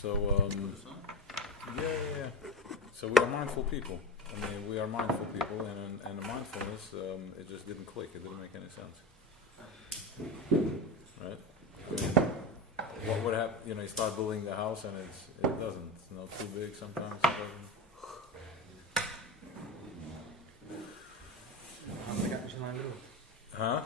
So, yeah. So we are mindful people. I mean, we are mindful people, and the mindfulness, it just didn't click. It didn't make any sense. Right? I mean, what would happen? You know, you start building the house, and it doesn't. It's too big sometimes. It doesn't. Huh?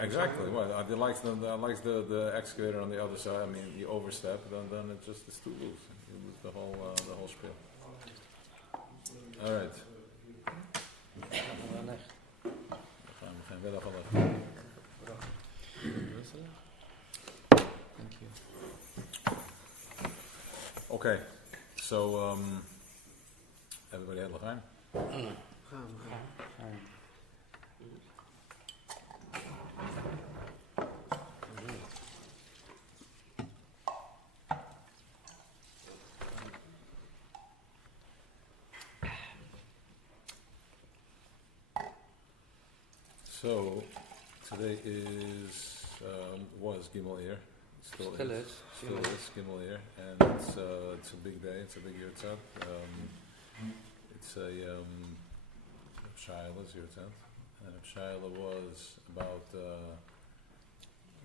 Exactly. Well, he likes the excavator on the other side. I mean, you overstep, then it just is too loose. You lose the whole spiel. All right. Thank you. Okay, so everybody had l'chaim? So today was Gimel Eir. Still is Gimel Eir, and it's a big day. It's a big Yurtzat. It's a Shayla's Yurtzat, and Shayla was about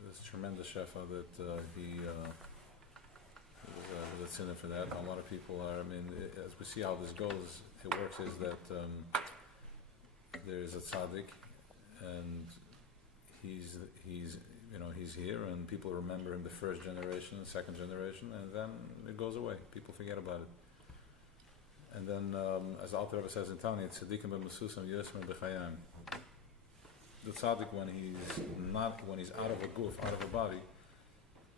this tremendous shefa that he was a sinner for that. A lot of people are. I mean, as we see how this goes, it works is that there is a tzaddik, and he's here, and people remember him the first generation, second generation, and then it goes away. People forget about it. And then, as the Alter Rebbe says in Tanya, tzaddikim b'mesusam yosmem b'chayim. The tzaddik, when he's out of a guf, out of a body,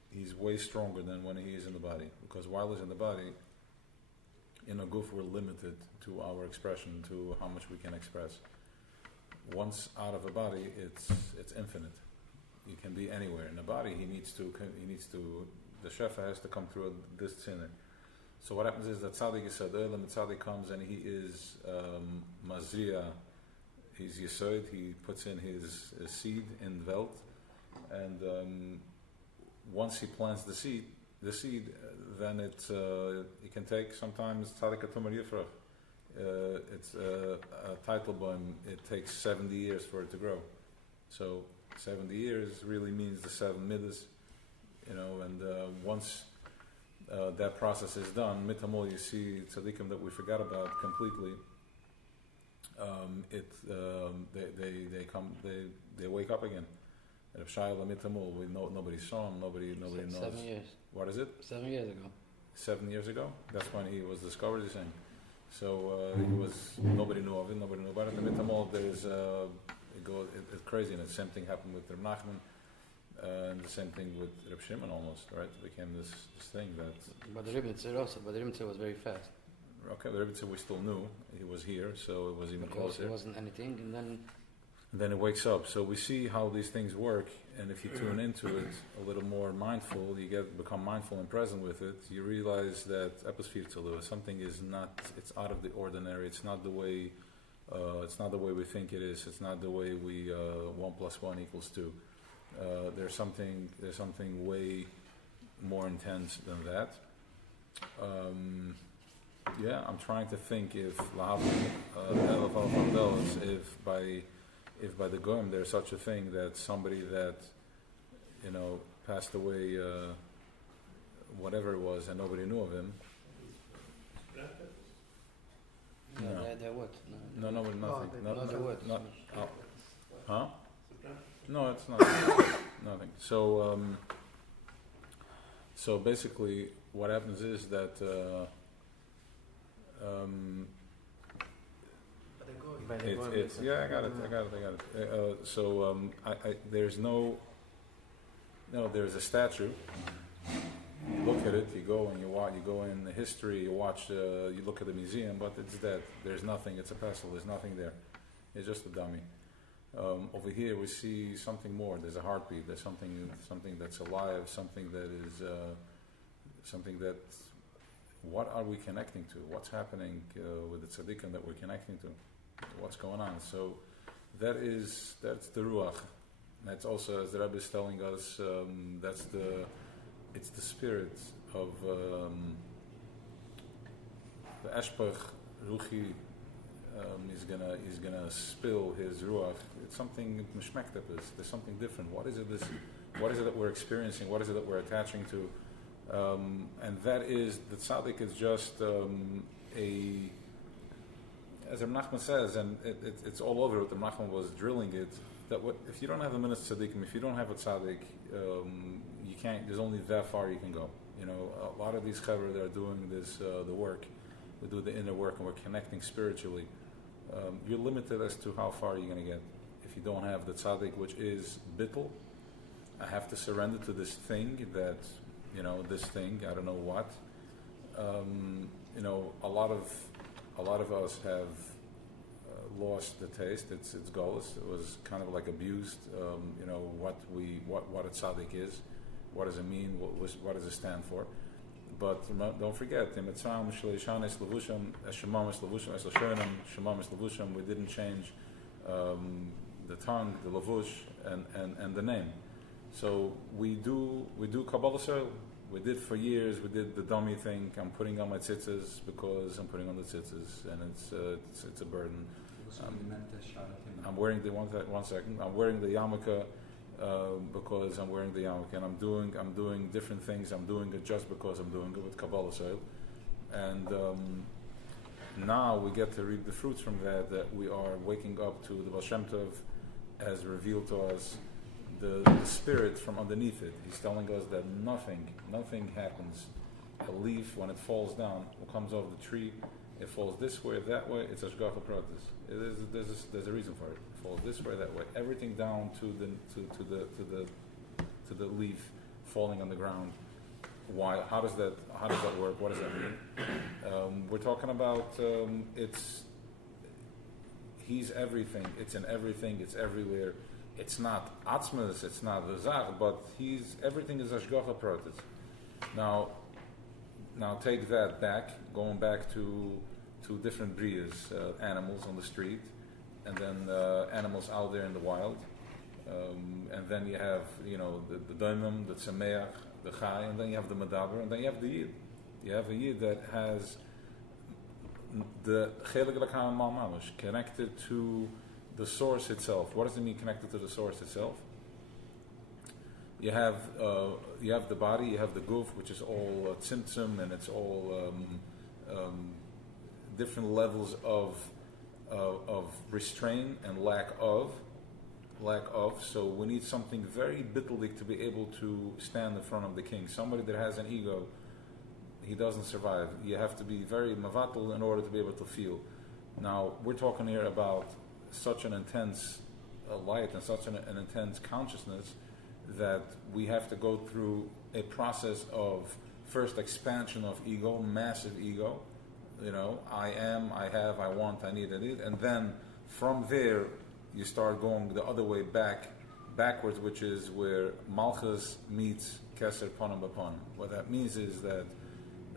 he's way stronger than when he is in the body. Because while he's in the body, in a guf, we're limited to our expression, to how much we can express. Once out of a body, it's infinite. He can be anywhere. In the body, the shefa has to come through this tzinner. So what happens is that tzaddik is sadol, and the tzaddik comes and he is mazriya, he's yesod, he puts in his seed in the Welt, and once he plants the seed, then it can take sometimes tzaddik atumar yifrach. It's a title bomb. It takes 70 years for it to grow. So 70 years really means the 7 midas, and once that process is done, mitamol, you see tzaddikim that we forgot about completely. They wake up again. And if Shayla mitamol, nobody saw him, nobody knows. 7 years. What is it? 7 years ago. 7 years ago? That's when he was discovered, you're saying. So nobody knew of it, nobody knew about it. In the mitamol, there's it's crazy, and the same thing happened with Reb Nachman, and the same thing with Reb Shimon almost, right? It became this thing that... But the Rebbe was very fast. Okay, the Rebbe we still knew. He was here, so it was even closer. It wasn't anything, and then it wakes up. So we see how these things work, and if you tune into it a little more mindful, you become mindful and present with it, you realize that something is not, it's out of the ordinary, it's not the way we think it is, it's not the way we 1 + 1 = 2. There's something way more intense than that. I'm trying to think if by the Goyim there's such a thing that somebody that passed away, whatever it was, and nobody knew of him. They're what? No, nothing. Huh? No, it's not. Nothing. So basically, what happens is that I got it. There's a statue. You look at it, you go in the history, you look at the museum, but it's dead. There's nothing, it's a pestle, there's nothing there. It's just a dummy. Over here we see something more. There's a heartbeat, there's something that's alive, something that what are we connecting to? What's happening with the tzaddikim that we're connecting to? What's going on? So that's the ruach. That's also, as the Rebbe is telling us, that's it's the spirit of the Eshpach Ruchi. He's gonna spill his ruach. It's something mishmektepis. There's something different. What is it that we're experiencing? What is it that we're attaching to? And that is the tzaddik is just as Reb Nachman says, and it's all over it. Reb Nachman was drilling it. That if you don't have a minute tzaddikim, if you don't have a tzaddik, you can't. There's only that far you can go. You know, a lot of these chevra that are doing this, the work, we do the inner work, and we're connecting spiritually. You're limited as to how far you're going to get if you don't have the tzaddik, which is bittul. I have to surrender to this thing that, this thing. I don't know what. A lot of us have lost the taste. It's goalless. It was kind of like abused. What a tzaddik is. What does it mean? What does it stand for? But don't forget, we didn't change the tongue, the lavush, and the name. So we do Kabbalah Soil. We did for years. We did the dummy thing. I'm putting on my tzitzis because I'm putting on the tzitzis, and it's a burden. I'm wearing the one second. I'm wearing the yarmulke because I'm wearing the yarmulke, and I'm doing different things. I'm doing it just because I'm doing it with Kabbalah Soil, and now we get to reap the fruits from that. That we are waking up to the Baal Shem Tov as revealed to us. The spirit from underneath it. He's telling us that nothing happens. A leaf, when it falls down, it comes off the tree, it falls this way, that way, it's Ashgacha Pratis. There's a reason for it. It falls this way, that way. Everything down to the leaf falling on the ground. Why? How does that work? What does that mean? We're talking about he's everything. It's in everything. It's everywhere. It's not atzmas, it's not the zach, but everything is ashgacha pratis. Now take that back, going back to different brias, animals on the street, and then animals out there in the wild, and then you have the daimim, the tzameach, the chai, and then you have the medaber, and then you have the yid. You have a yid that has the chelik l'kam mamash connected to the source itself. What does it mean connected to the source itself? You have the body, you have the guf, which is all tzimtzum, and it's all different levels of restraint and lack of. So we need something very bitterlik to be able to stand in front of the king. Somebody that has an ego, he doesn't survive. You have to be very mavatul in order to be able to feel. Now we're talking here about such an intense light and such an intense consciousness that we have to go through a process of first expansion of ego, massive ego. I am, I have, I want, I need, and then from there you start going the other way backwards, which is where Malchus meets Keser Panim B'Panim. What that means is that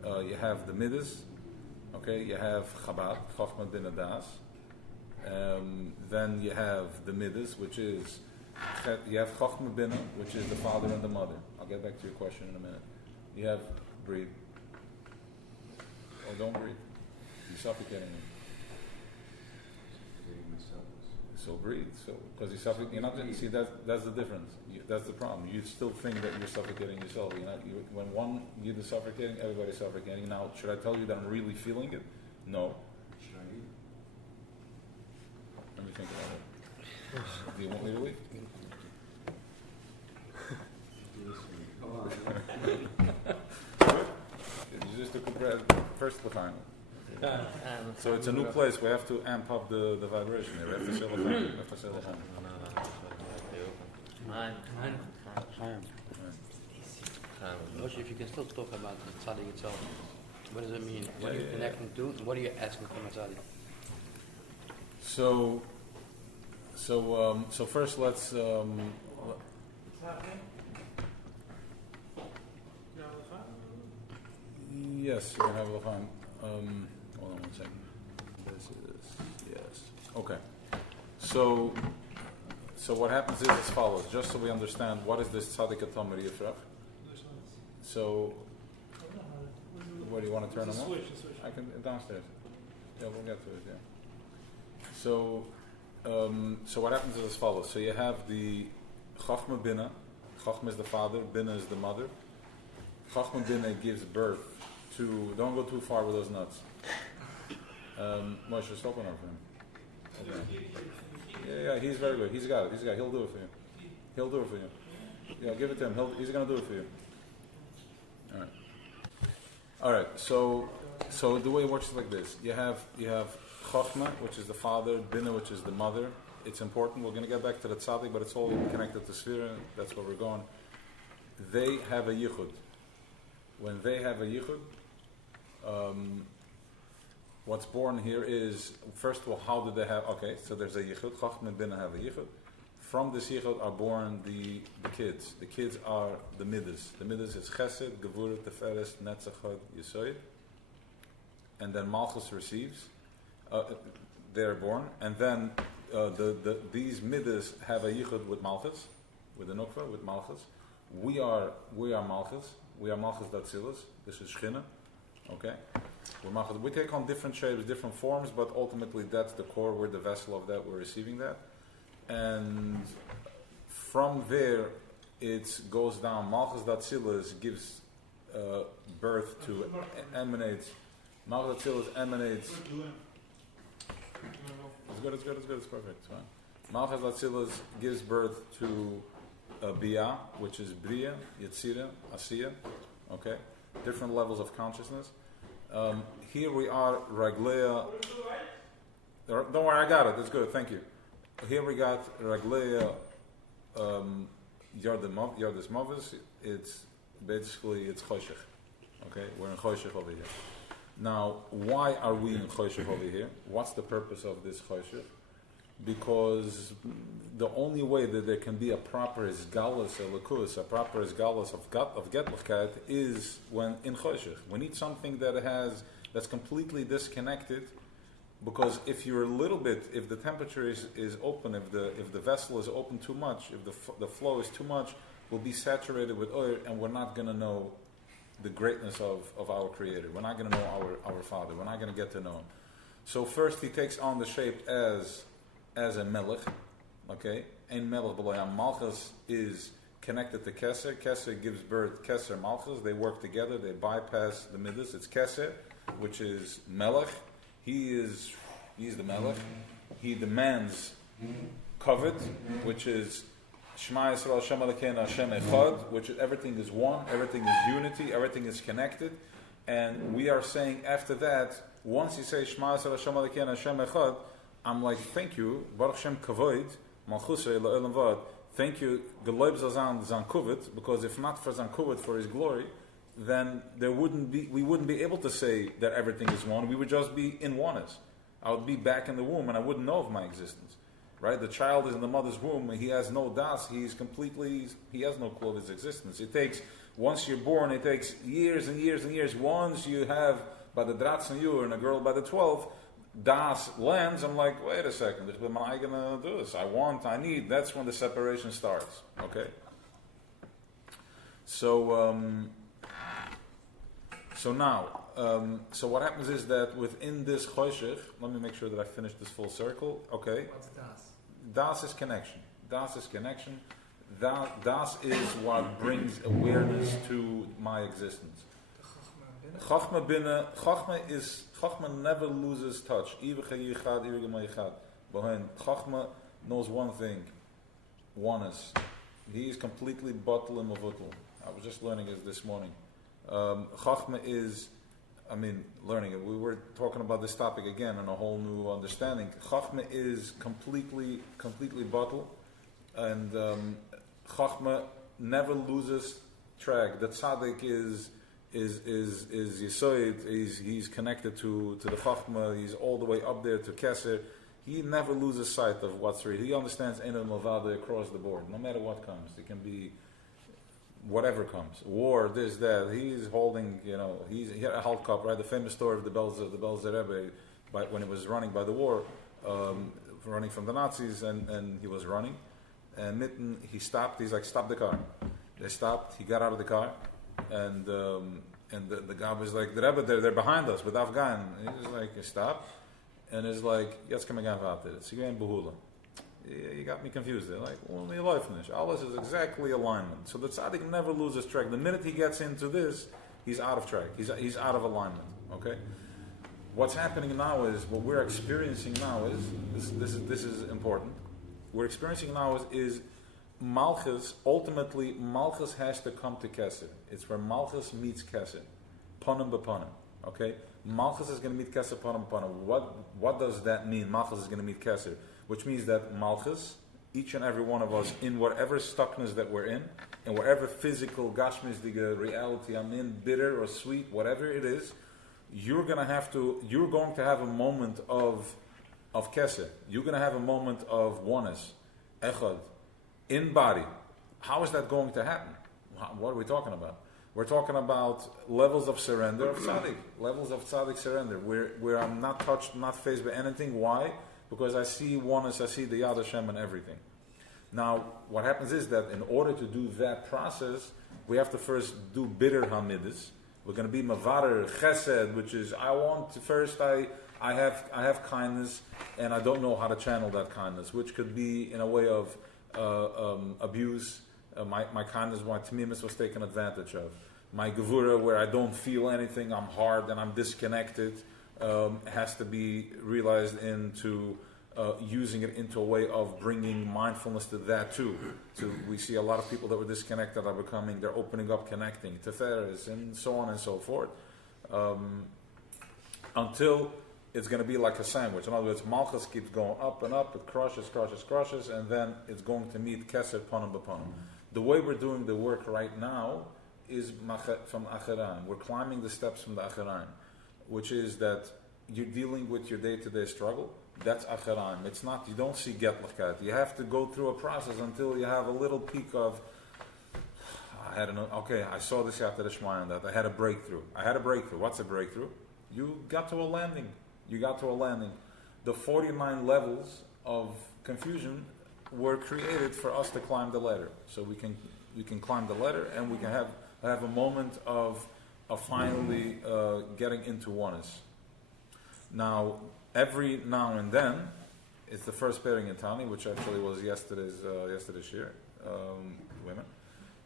you have the Midas, okay, you have Chabad, Chochmah Din Adas. Then you have the Midas, which is, you have Chochmah Bina, which is the father and the mother. I'll get back to your question in a minute. You have breathe. Oh, don't breathe. You're suffocating me. So breathe. So because you're suffocating, you're not. See, that's the difference. That's the problem. You still think that you're suffocating yourself. When one you is suffocating, everybody's suffocating. Now, should I tell you that I'm really feeling it? No. Let me think about it. Do you want me to leave? You just took a breath. First the final. So it's a new place. We have to amp up the vibration here. We have to sell the final. Moshe, if you can still talk about the tzaddik itself, what does it mean? What are you connecting to? And what are you asking from a tzaddik? So first let's. Yes, you can have a time. Hold on one second. This is yes. Okay. So what happens is as follows. Just so we understand, what is this tzaddik atamar yifrach? So, what do you want to turn them off? Switch. I can downstairs. Yeah, we'll get to it. Yeah. So, so what happens is as follows. So you have the Chachma Bina. Chachma is the father. Bina is the mother. Chachma Bina gives birth to. Don't go too far with those nuts. Moshe, stop on for him. Okay. Yeah, he's very good. He's got it. He'll do it for you. He'll do it for you. Yeah, give it to him. He's going to do it for you. All right. So the way it works is like this. You have Chachma, which is the father, Bina, which is the mother. It's important. We're going to get back to the tzaddik, but it's all connected to Sfira. That's where we're going. They have a yichud. When they have a yichud, what's born here is, first of all, how did they have? Okay, so there's a yichud. Chachma and Bina have a yichud. From this yichud are born the kids. The kids are the midas. The midas is chesed, gevurah, teferes, netzachot, yisoid. And then Malchus receives. They're born. And then these midas have a yichud with Malchus, with the nukva, with Malchus. We are Malchus. We are Malchus Datzilas. This is Shchina. Okay? We're Malchus. We take on different shapes, different forms, but ultimately that's the core. We're the vessel of that. We're receiving that. And from there, it goes down. Malchus Datzilas gives birth to, emanates. Malchus Datzilas emanates. It's good, it's perfect. It's fine. Malchus Datzilas gives birth to Bia, which is Bria, Yetzira, Asiya. Okay? Different levels of consciousness. Here we are, Raglea. Don't worry, I got it. It's good, thank you. Here we got Raglea Yardis Mavis. It's Choshech. Okay? We're in Choshech over here. Now, why are we in Choshech over here? What's the purpose of this Choshech? Because the only way that there can be a proper Isgalus Elikus, a proper Isgalus of Getlichkeit, is when in Choshech. We need something that's completely disconnected, because if you're a little bit, if the temperature is open, if the vessel is open too much, if the flow is too much, we'll be saturated with oil, and we're not going to know the greatness of our Creator. We're not going to know our Father. We're not going to get to know Him. So first he takes on the shape as a melech, okay? Ein melech b'loyam. Malchus is connected to Keser. Keser gives birth, Keser Malchus. They work together. They bypass the midas. It's Keser, which is melech. He's the melech. He demands kavod, which is Shema Yisrael Hashem Elokeinu Hashem Echad, which is everything is one, everything is unity, everything is connected. And we are saying after that, once you say Shema Yisrael Hashem Elokeinu Hashem Echad, I'm like, thank you, Baruch Shem Kavod, Malchusay La'olam Vad. Thank you, Geloib Zazan Zankuvit, because if not for Zankuvit, for His glory, then we wouldn't be able to say that everything is one. We would just be in oneness. I would be back in the womb, and I wouldn't know of my existence. Right? The child is in the mother's womb, and he has no das. He has no clue of his existence. Once you're born, it takes years and years and years. Once you have, by the Dratzen Yur and a girl by the 12, das lands. I'm like, wait a second, am I going to do this? I need. That's when the separation starts. Okay? So now, so what happens is that within this choshech, let me make sure that I finish this full circle. Okay. What's das? Das is connection. Das is connection. Das is what brings awareness to my existence. Chachma Bina. Chachma never loses touch. Chachma knows one thing: oneness. He is completely batel and mavutel. I was just learning it this morning. Chachma is, learning it. We were talking about this topic again in a whole new understanding. Chachma is completely batel, and Chachma never loses track. The tzaddik is Yisoid. He's connected to the Chachma. He's all the way up there to Keser. He never loses sight of what's real. He understands Ein Mavada across the board, no matter what comes. It can be whatever comes, war, this, that. He's holding, he had a halt cup, right? The famous story of the Belzer Rebbe, when he was running by the war, running from the Nazis, and he was running, and mitten, he stopped. He's like, stop the car. They stopped. He got out of the car. and the guy was like, the Rebbe, they're behind us with Afghan. And he's like, stop. And it's like, jetzt kann man gehen weiter. Sie gehen behula. You got me confused there. Like, only life nicht. Alles is exactly alignment. So the tzaddik never loses track. The minute he gets into this, he's out of track. He's out of alignment. Okay? What's happening now is, what we're experiencing now is, this is important. We're experiencing now is Malchus, ultimately, Malchus has to come to Kesed. It's where Malchus meets Kesed. Panim b'panim. Okay? Malchus is going to meet Kesed panim b'panim. What does that mean? Malchus is going to meet Kesed. Which means that Malchus, each and every one of us, in whatever stuckness that we're in whatever physical, gashmisdige reality I'm in, bitter or sweet, whatever it is, you're going to have a moment of Kesed. You're going to have a moment of oneness, echad, in body. How is that going to happen? What are we talking about? We're talking about levels of surrender of tzaddik. Levels of tzaddik surrender. Where I'm not touched, not faced by anything. Why? Because I see oneness, I see the Yad Hashem and everything. Now, what happens is that in order to do that process, we have to first do bitter hamidus. We're going to be mavarer chesed, which is I have kindness, and I don't know how to channel that kindness, which could be in a way of abuse. My kindness, my tamimis was taken advantage of. My gevura, where I don't feel anything, I'm hard and I'm disconnected, has to be realized into using it into a way of bringing mindfulness to that too. We see a lot of people that were disconnected they're opening up, connecting, teferes, and so on and so forth, until it's going to be like a sandwich. In other words, Malchus keeps going up and up, it crushes, and then it's going to meet Kesed panim b'panim. The way we're doing the work right now is from Acharan. We're climbing the steps from the Acharan, which is that you're dealing with your day-to-day struggle. That's Acharan. It's not, you don't see Getlichkeit. You have to go through a process until you have a little peak of, I saw this Yad Shmai on that. I had a breakthrough. What's a breakthrough? You got to a landing. The 49 levels of confusion were created for us to climb the ladder. So we can climb the ladder, and we can have a moment of finally getting into oneness. Now, every now and then, it's the first pairing in Tani, which actually was yesterday's year, women.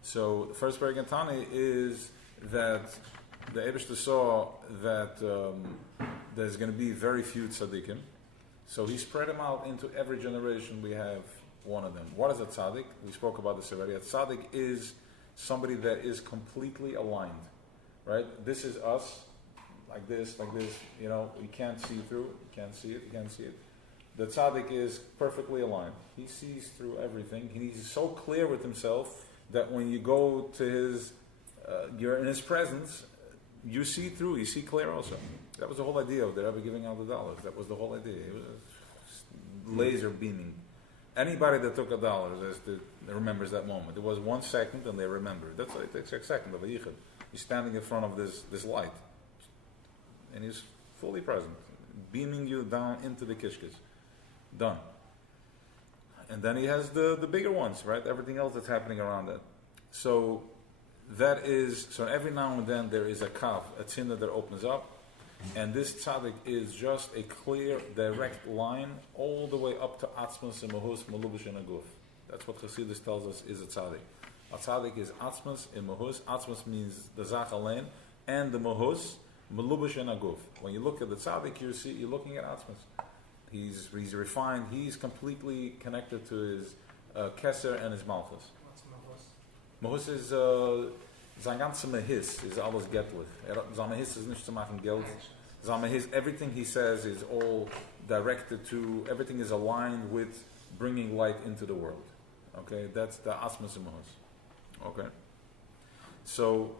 So the first pairing in Tani is that the Eibishter saw that there's going to be very few tzaddikim, so he spread them out into every generation. We have one of them. What is a tzaddik? We spoke about this already. A tzaddik is somebody that is completely aligned, right? This is us, like this, you can't see through, you can't see it. The tzaddik is perfectly aligned. He sees through everything. He's so clear with himself that when you go to his, you're in his presence, you see through, you see clear also. That was the whole idea of the Rebbe giving out the dollars. That was the whole idea. It was laser beaming. Anybody that took $1 remembers that moment. It was 1 second and they remember. That's like, it takes a second of a yichud. He's standing in front of this light. And he's fully present, beaming you down into the kishkas. Done. And then he has the bigger ones, right? Everything else that's happening around that. So every now and then there is a kav, a tzina that opens up, and this tzaddik is just a clear, direct line all the way up to atzmas and mahus, malubish and aguf. That's what Chassidus tells us is a tzaddik. A tzaddik is atzmas and mahus. Atzmas means the zach alein, and the mahus, malubish and aguf. When you look at the tzaddik, you're looking at atzmas. He's refined. He's completely connected to his keser and his malchus. What's mahus? Mahus is sein ganze Mehis is alles göttlich. Sein Mehis is nicht zu machen Geld. Sein Mehis, everything he says is all directed to, everything is aligned with bringing light into the world. Okay, that's the Asmas Mahus. Okay, so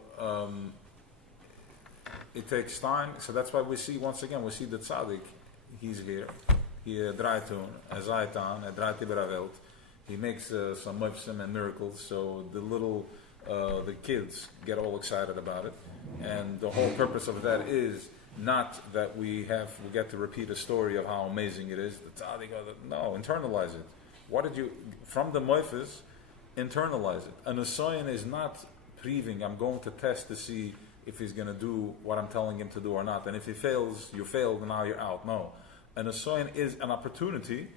it takes time. So that's why we see the tzaddik. He's here. He draait toen, zaait aan, draait über der Welt. He makes some mufsim and miracles. So the kids get all excited about it, and the whole purpose of that is not that we get to repeat a story of how amazing it is. The tzaddik, no, internalize it. What did you from the moifis? Internalize it. An usoyin is not proving, I'm going to test to see if he's going to do what I'm telling him to do or not. And if he fails, you failed, and now you're out. No. An asoyan is an opportunity.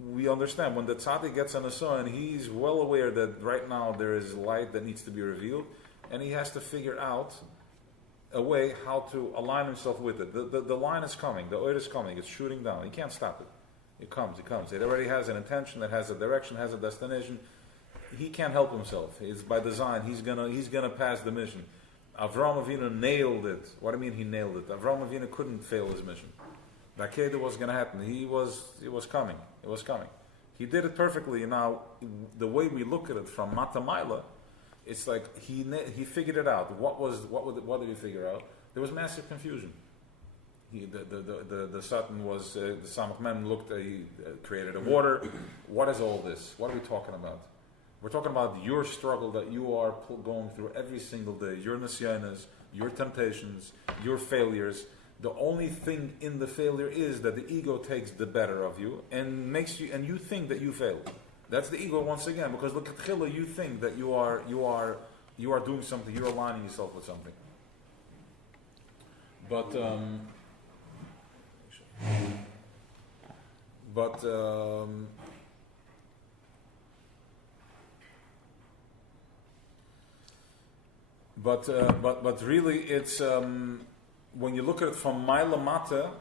We understand when the tzaddik gets an asoyan, he's well aware that right now there is light that needs to be revealed, and he has to figure out a way how to align himself with it. The line is coming, the oil is coming, it's shooting down. He can't stop it. It comes. It already has an intention, it has a direction, has a destination. He can't help himself. It's by design. He's gonna pass the mission. Avraham Avinu nailed it. What do I mean he nailed it? Avraham Avinu couldn't fail his mission. The Akedah was going to happen. It was coming. It was coming. He did it perfectly. Now, the way we look at it from Mata Maila, it's like he figured it out. What did he figure out? There was massive confusion. The Satan was the Samach Mem looked. He created a water. What is all this? What are we talking about? We're talking about your struggle that you are going through every single day. Your nisyanas, your temptations, your failures. The only thing in the failure is that the ego takes the better of you and you think that you failed. That's the ego once again, because look at Chila, you think that you are doing something, you're aligning yourself with something. But really, it's when you look at it from Maila Mata,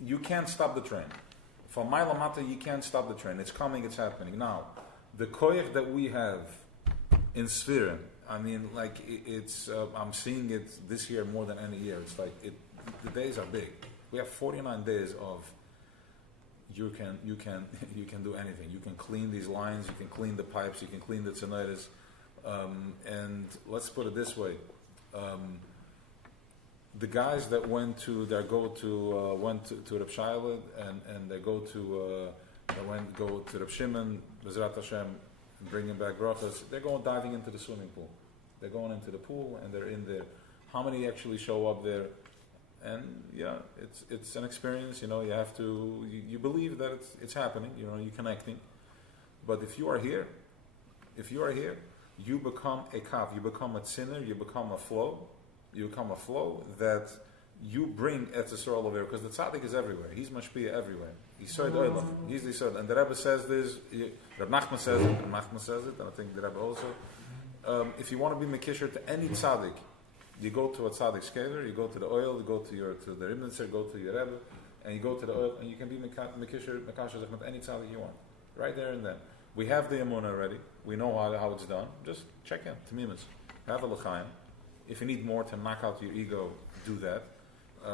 you can't stop the train. From Maila Mata, you can't stop the train. It's coming, it's happening. Now, the koyach that we have in Sfira, I mean, like it's I'm seeing it this year more than any year. It's like the days are big. We have 49 days of you can do anything. You can clean these lines, you can clean the pipes, you can clean the tzanaitis. And let's put it this way: the guys that went to Reb Shaila and they go to Reb Shimon, Bezrat Hashem, and bringing back brachas. They're going diving into the swimming pool. They're going into the pool and they're in there. How many actually show up there? And yeah, it's an experience. You know, you have to you believe that it's happening. You know, you're connecting. But if you are here, you become a kav, you become a tzinner, you become a flow that you bring Eretz Yisrael over, because the tzaddik is everywhere. He's mashpia everywhere. He's Soid Olam. He's the Soid. And the Rebbe says this, Reb Nachman says it, and I think the Rebbe also. If you want to be mekisher to any tzaddik, you go to a tzaddik's kever, you go to the oil, you go to the Rimnitzer, go to your Rebbe, and you go to the oil, and you can be mekisher with any tzaddik you want. Right there and then. We have the Amunah already. We know how it's done. Just check in. Tamimus. Have a l'chaim. If you need more to knock out your ego, do that.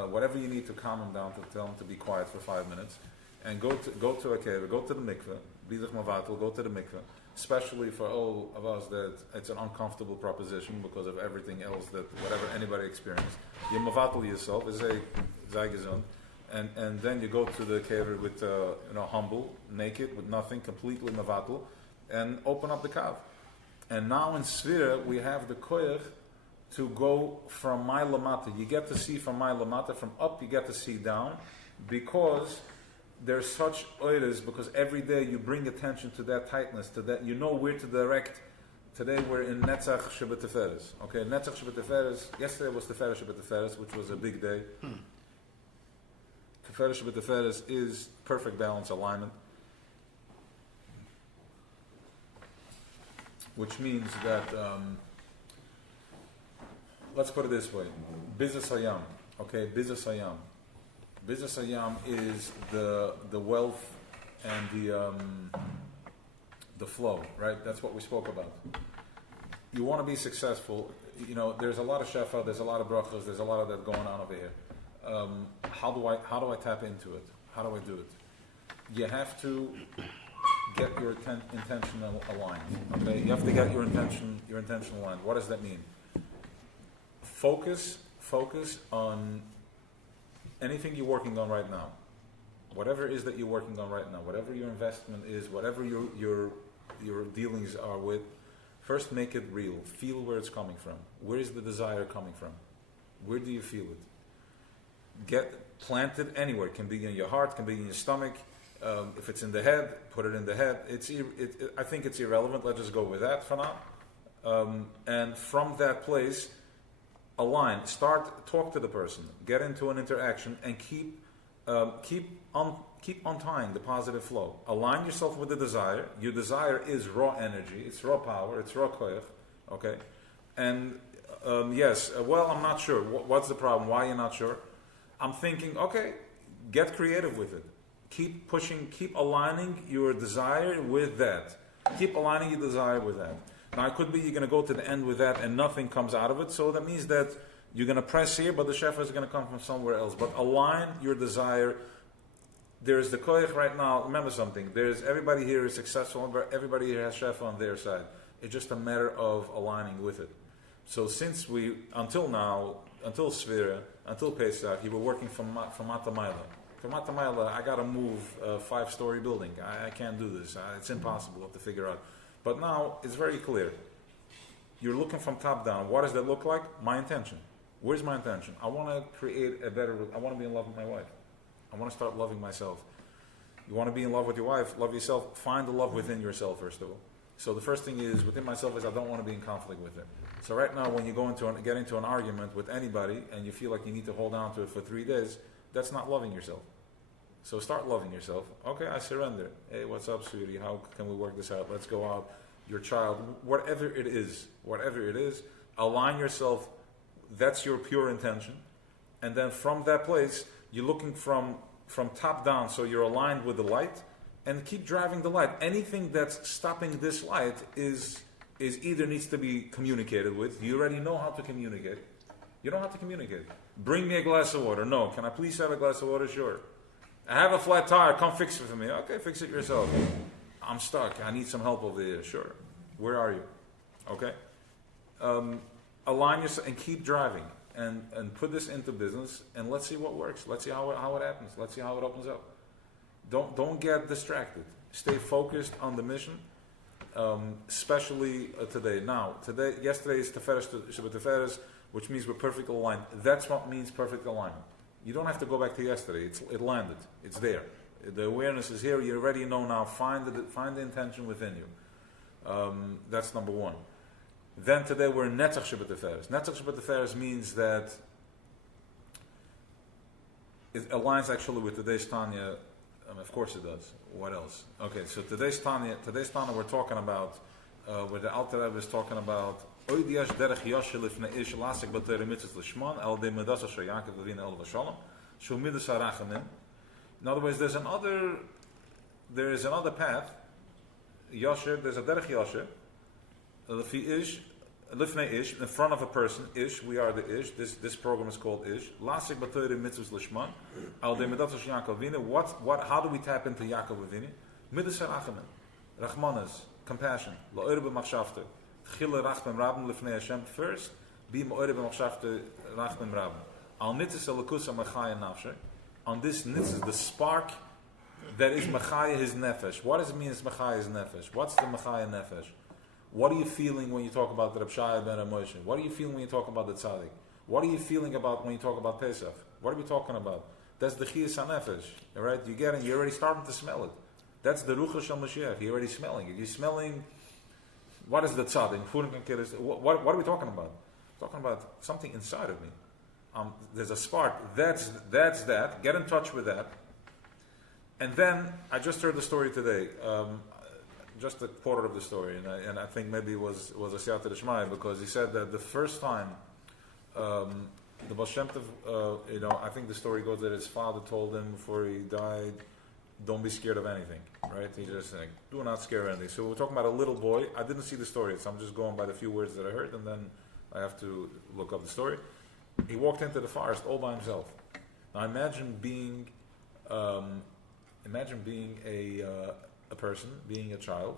Whatever you need to calm him down, to tell him to be quiet for 5 minutes. And go to a kever, go to the mikveh, bidach mavatul, go to the mikveh. Especially for all of us that it's an uncomfortable proposition because of everything else that whatever anybody experienced. You mavatul yourself is a zaygesund. And then you go to the kever with humble, naked, with nothing, completely mavatul, and open up the kav. And now in Sfira we have the koyach to go from my lamata. You get to see from my lamata, from up you get to see down, because there's such oiras, because every day you bring attention to that tightness, to that, you know where to direct. Today we're in Netzach Shabbat Teferes. Okay, Netzach Shabbat Teferes. Yesterday was Teferes Shabbat Teferes, which was a big day. Teferes Shabbat Teferes is perfect balance, alignment. Which means that, let's put it this way, Bizas Hayam, okay, Bizas Hayam. Bizas Hayam is the wealth and the flow, right? That's what we spoke about. You want to be successful, there's a lot of shefa, there's a lot of brachas, there's a lot of that going on over here. How do I tap into it? How do I do it? You have to get your intention aligned. Okay, you have to get your intention aligned. What does that mean? Focus on anything you're working on right now. Whatever it is that you're working on right now, whatever your investment is, whatever your dealings are with, first make it real. Feel where it's coming from. Where is the desire coming from? Where do you feel it? Get planted anywhere. It can be in your heart, can be in your stomach. If it's in the head, put it in the head. I think it's irrelevant. Let's just go with that for now. And from that place, align, talk to the person, get into an interaction, and keep untying the positive flow. Align yourself with the desire. Your desire is raw energy, it's raw power, it's raw koyach. Okay? And yes, well, I'm not sure. What's the problem? Why are you not sure? I'm thinking, okay, get creative with it. Keep pushing, keep aligning your desire with that. Keep aligning your desire with that. Now, it could be you're going to go to the end with that and nothing comes out of it, so that means that you're going to press here, but the shefa is going to come from somewhere else. But align your desire. There's the koyach right now. Remember something. Everybody here is successful. Everybody here has shefa on their side. It's just a matter of aligning with it. So since until now, until Svira, until Pesach, you were working from Matamayla. From Matamayla, I got to move a 5-story building. I can't do this. It's impossible to figure out. But now, it's very clear. You're looking from top down. What does that look like? My intention. Where's my intention? I want to create I want to be in love with my wife. I want to start loving myself. You want to be in love with your wife, love yourself, find the love within yourself, first of all. So the first thing is, within myself, is I don't want to be in conflict with it. So right now, when you get into an argument with anybody, and you feel like you need to hold on to it for 3 days, that's not loving yourself. So start loving yourself. Okay, I surrender. Hey, what's up, sweetie? How can we work this out? Let's go out. Your child, whatever it is, align yourself. That's your pure intention. And then from that place, you're looking from top down, so you're aligned with the light, and keep driving the light. Anything that's stopping this light is either needs to be communicated with. You already know how to communicate. You don't have to communicate. Bring me a glass of water. No. Can I please have a glass of water? Sure. I have a flat tire. Come fix it for me. Okay, fix it yourself. I'm stuck. I need some help over here. Sure. Where are you? Okay. Align yourself and keep driving. And put this into business, and let's see what works. Let's see how it happens. Let's see how it opens up. Don't get distracted. Stay focused on the mission, especially today. Yesterday is Shabbat Tiferes, which means we're perfectly aligned. That's what means perfect alignment. You don't have to go back to yesterday. It landed. It's there. The awareness is here. You already know now. Find the intention within you. That's number one. Then today we're in Netzach Shabbat Tiferes. Netzach Shabbat Tiferes means that it aligns actually with today's Tanya. Of course it does. What else? Okay, so today's Tanya we're talking about, where the Alter Rebbe is talking about in other words, there is another path. Yosher, there's a derech Yosher. Lifnei ish, in front of a person, ish, we are the ish. This program is called ish. Lasik b'toyre mitzvus lishman. Al de medatos Yaakov Avinu. How do we tap into Yaakov Avinu? Midas harachamen, rachmanas, compassion. La'ore b'machshavte, chile rachmem rabim lifnei Hashem. First, be ma'ore b'machshavte rachmem rabim. Al nitzis alakusa machaya nafshe. On this nitzis, the spark that is machaya his nefesh. What does it mean? It's machaya his nefesh. What's the machaya nefesh? What are you feeling when you talk about the Reb Shaya ben Moshe? What are you feeling when you talk about the Tzaddik? What are you feeling about when you talk about Pesach? What are we talking about? That's the Chiyas HaNefesh. All right, you're already starting to smell it. That's the Ruach Shel Mashiach. You're already smelling it. You're smelling. What is the Tzaddik? What are we talking about? We're talking about something inside of me. There's a spark. That's that. Get in touch with that. And then I just heard the story today. Just a quarter of the story, and I think maybe it was a Siyata D'Shmaya, because he said that the first time the Baal Shem Tov, I think the story goes that his father told him before he died, don't be scared of anything, right? He just said, do not scare of anything. So we're talking about a little boy. I didn't see the story, so I'm just going by the few words that I heard, and then I have to look up the story. He walked into the forest all by himself. Now imagine being a person, being a child,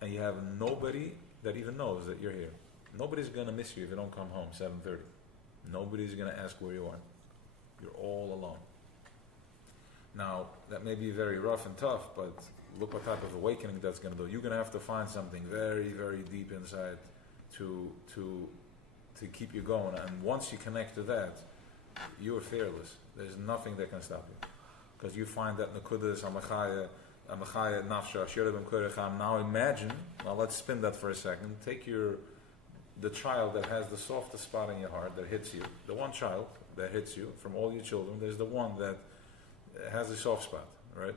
and you have nobody that even knows that you're here. Nobody's going to miss you if you don't come home 7:30. Nobody's going to ask where you are. You're all alone. Now, that may be very rough and tough, but look what type of awakening that's going to do. You're going to have to find something very, very deep inside to keep you going. And once you connect to that, you're fearless. There's nothing that can stop you. Because you find that Nakudas, Amachaya, Nafsha, Shirabim Kurecham. Now let's spin that for a second. Take your the child that has the softest spot in your heart that hits you, the one child that hits you from all your children, there's the one that has a soft spot, right?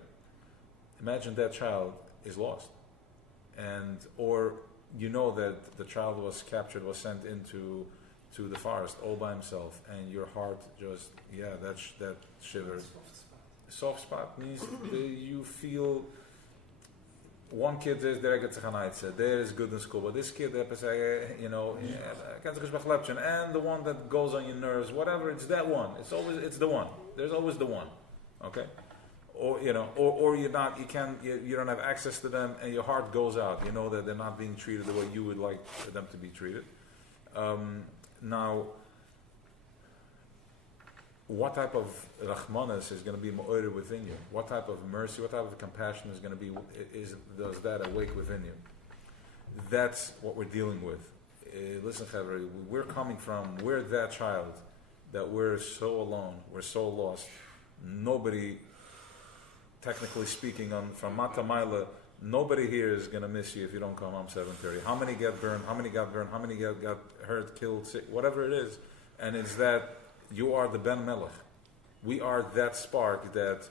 Imagine that child is lost, or you know that the child was captured, was sent into the forest all by himself, and your heart just that shivered. Soft spot means you feel. One kid is there gets there is good in school, but this kid and the one that goes on your nerves, whatever, it's that one. It's the one. There's always the one. Okay? Or you don't have access to them, and your heart goes out. You know that they're not being treated the way you would like for them to be treated. Now, what type of rachmanis is going to be ma'ored within you? What type of mercy, what type of compassion is going to be, does that awake within you? That's what we're dealing with. Listen, Chavre, we're that child that we're so alone, we're so lost. Nobody, technically speaking, from Mata Maila, nobody here is going to miss you if you don't come home 7:30. How many get burned? How many got burned? How many got hurt, killed, sick, whatever it is. And it's that you are the Ben Melech. We are that spark that,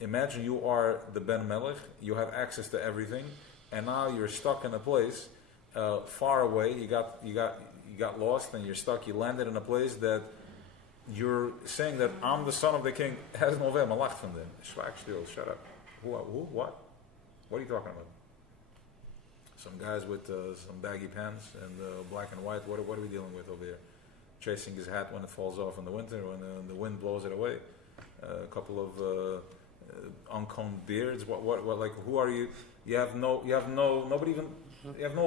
imagine you are the Ben Melech, you have access to everything, and now you're stuck in a place far away, you got lost and you're stuck, you landed in a place that you're saying that I'm the son of the king, has no way, malach from them. Shut up. Who, what? What are you talking about? Some guys with some baggy pants and black and white, what are we dealing with over here? Chasing his hat when it falls off in the winter, when the wind blows it away. A couple of uncombed beards. What? Like, who are you? You have no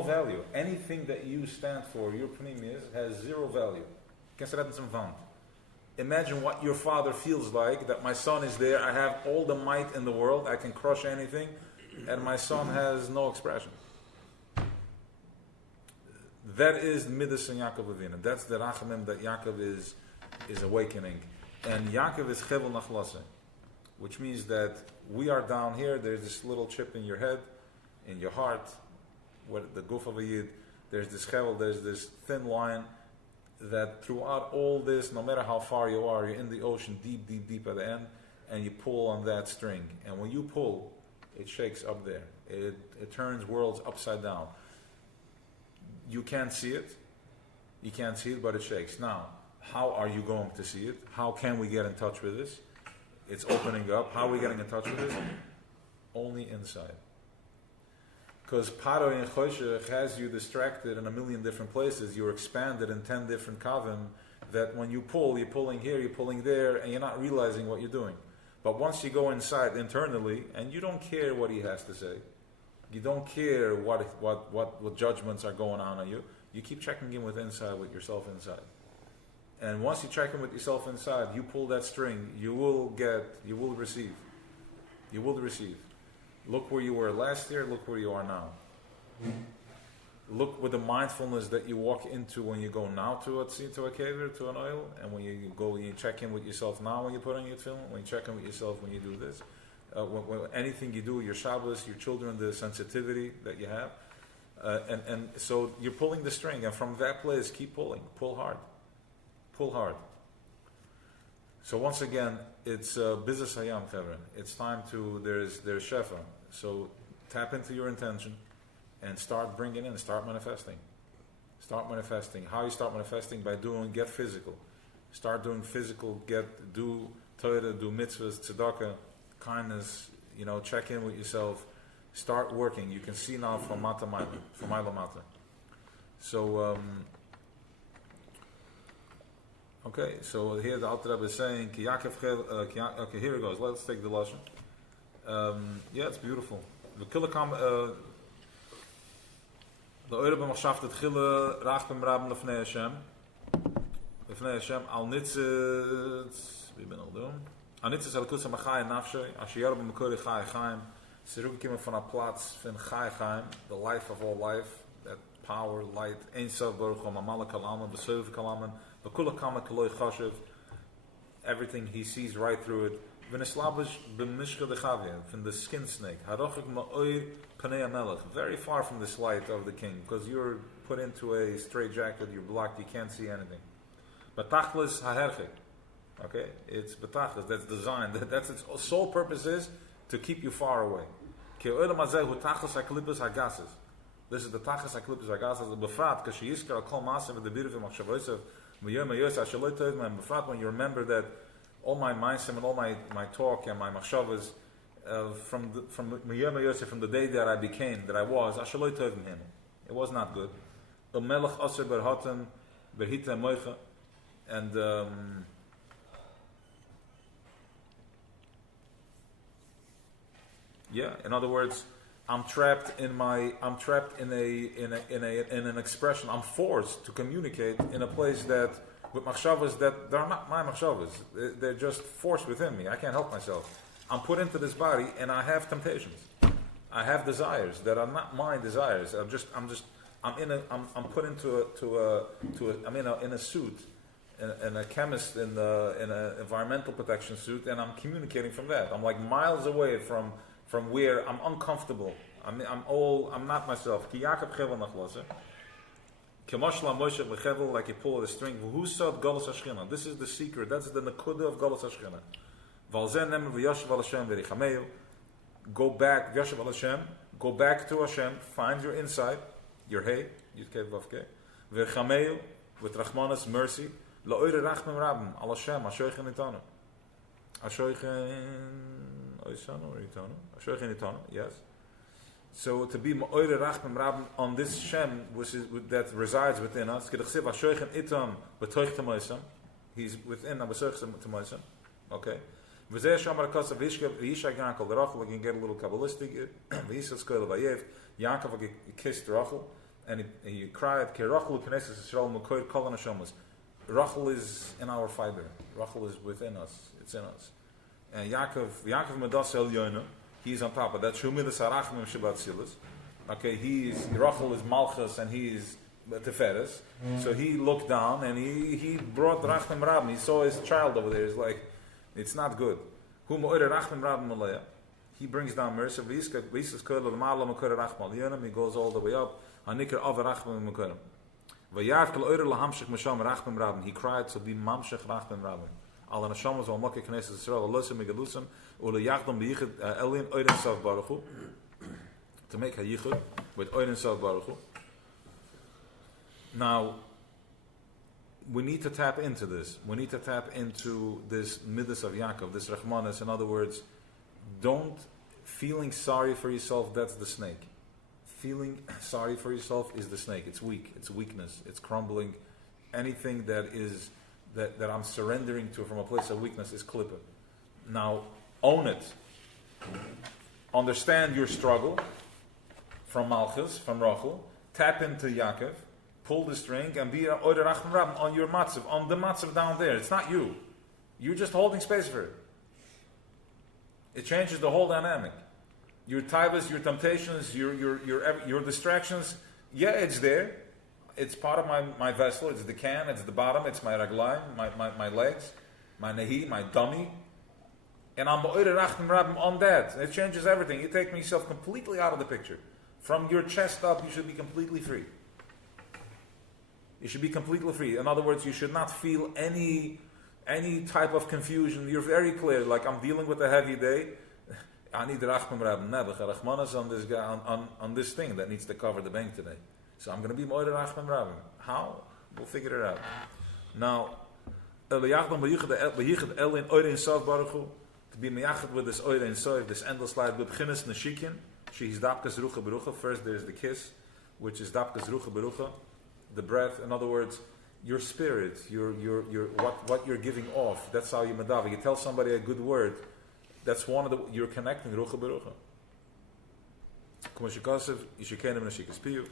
value. Anything that you stand for, your pneumias, has zero value. Imagine what your father feels like, that my son is there, I have all the might in the world, I can crush anything, and my son has no expression. That is Midas and Yaakov Avinu. That's the Rachamim that Yaakov is awakening. And Yaakov is Chevel Nachlase, which means that we are down here, there's this little chip in your head, in your heart, what the Guf of a Yid, there's this Chevel, there's this thin line, that throughout all this, no matter how far you are, you're in the ocean, deep, deep, deep at the end, and you pull on that string. And when you pull, it shakes up there. It turns worlds upside down. You can't see it. You can't see it, but it shakes. Now, how are you going to see it? How can we get in touch with this? It's opening up. How are we getting in touch with this? Only inside. Because Paro in Choshech has you distracted in a million different places. You're expanded in 10 different kavim, that when you pull, you're pulling here, you're pulling there, and you're not realizing what you're doing. But once you go inside internally, and you don't care what he has to say, you don't care what judgments are going on you, you keep checking in with yourself inside. And once you check in with yourself inside, you pull that string, you will receive. You will receive. Look where you were last year, look where you are now. Look with the mindfulness that you walk into when you go now to a caver, to an oil, and when you go, you check in with yourself now when you put on your tefillin, when you check in with yourself when you do this. When anything you do, your Shabbos, your children, the sensitivity that you have. And so you're pulling the string, and from that place, keep pulling. Pull hard. Pull hard. So once again, it's Business Hayam, Chavre. It's time to, there's Shefa. So tap into your intention and start bringing in, start manifesting. Start manifesting. How you start manifesting? By get physical. Start doing physical, do Torah, do mitzvahs, tzedakah, kindness, check in with yourself. Start working. You can see now from Mata Maila, from Maila Mata. So, okay, so here the Alter Rebbe is saying, okay, here it goes. Let's take the lesson. Yeah, it's beautiful. The Eure b'machshavt tchila rach b'mrabim lefnei Hashem. Lefnei Hashem al nitzitz, wie ben al doen? Al nitzitz al kutzah machai nafshe, asher yer b'mekori chai chaim. Zurückgekommen von a Platz von chai chaim, the life of all life, that power, light, ein sof baruch hu, mamala kalaman, b'seuv kalaman, b'kula kama kaloi chashiv, everything he sees right through it. V'neslabish b'mishcha dechavia, from the skin snake, harochik ma'oir panei melech, very far from this light of the king, because you're put into a straitjacket, you're blocked, you can't see anything. Betachlis haherchik. Okay? It's betachlis, that's designed. That's its sole purpose is to keep you far away. This is the tachas haklipus hagasas, the befrat, because she yiskar kol masav the biruvim machshavosav, miyom yosef ashaloi toivim, and befrat when you remember that all my mindsim and all my talk and my machshavas from miyom yosef, from the day that I became, that I was, ashaloi toivim him. It was not good. Melech aser berhatem berhita moicha, and in other words, I'm trapped in an expression. I'm forced to communicate in a place that with machshavas that they're not my machshavas. They're just forced within me. I can't help myself. I'm put into this body, and I have temptations. I have desires that are not my desires. I'm put I'm in a suit, in a chemist in an environmental protection suit, and I'm communicating from that. I'm like miles away from where I'm uncomfortable. I'm not myself. Ki Yaakov chevel nachlase. Kemoshla Moshe lechevel, like you pull the string. Who sought Galus Hashchina? This is the secret. That's the nekuda of Galus Hashchina. Valzen nemer v'yashav al Hashem v'richameyu. Go back, v'yashav al Hashem. Go back to Hashem. Find your inside, your hey, Yudkei Vavkei. V'richameyu, with Rachmanas mercy. La'oire rachmim rabim al Hashem. Ashoichen itanu. Yes. So to be ma'oire rachmim rabim on this Shem, that resides within us. He's within Abashoichem. Okay. We can get a little kabbalistic. Yaakov kissed Rachel, and he cried. Rachel is in our fiber. Rachel is within us. It's in us. And Yaakov Medas El Yona, he's on top of that. Shumidas Arachmim Shabbat Silas. Okay, Rachel is Malchus and he's Teferes. So he looked down and he brought Rachmim Rabim. He saw his child over there. He's like, it's not good. He brings down mercy. He goes all the way up. He cried to be Mamshech Rachmim Rabim. Al Hashamas al Makkah Knesset Israel Losim Megalusim Ule Yachdam Biyichid Elin Oiden Sav Baruchu, to make a yichud with Oiden Sav Baruchu. Now we need to tap into this. We need to tap into this midas of Yaakov, this Rachmanis. In other words, don't feeling sorry for yourself. That's the snake. Feeling sorry for yourself is the snake. It's weak. It's weakness. It's crumbling. Anything that I'm surrendering to from a place of weakness is klippah. Now, own it. Understand your struggle from Malchus, from Rachel. Tap into Yaakov. Pull the string and be Oida Rachman Rab on your matzav, on the matzav down there. It's not you. You're just holding space for it. It changes the whole dynamic. Your taivas, your temptations, your distractions. Yeah, it's there. It's part of my vessel. It's the can. It's the bottom. It's my raglayim, my legs, my nehi, my dummy. And I'm on that. It changes everything. You take yourself completely out of the picture. From your chest up, you should be completely free. You should be completely free. In other words, you should not feel any type of confusion. You're very clear. Like, I'm dealing with a heavy day. I need rachman rabim nebuch rachmanas on this guy on this thing that needs to cover the bank today. So I'm going to be moeder rachman rabim. How? We'll figure it out. Now, to be meyachad with this oida and soif, this endless life, b'bchinas neshikin. She's dapkas rucha berucha. First, there's the kiss, which is dapkas rucha berucha, the breath. In other words, your spirit, your what you're giving off. That's how you medav. You tell somebody a good word. That's one of you're connecting rucha berucha. Kumashikasev yishikenim neshikas piyu.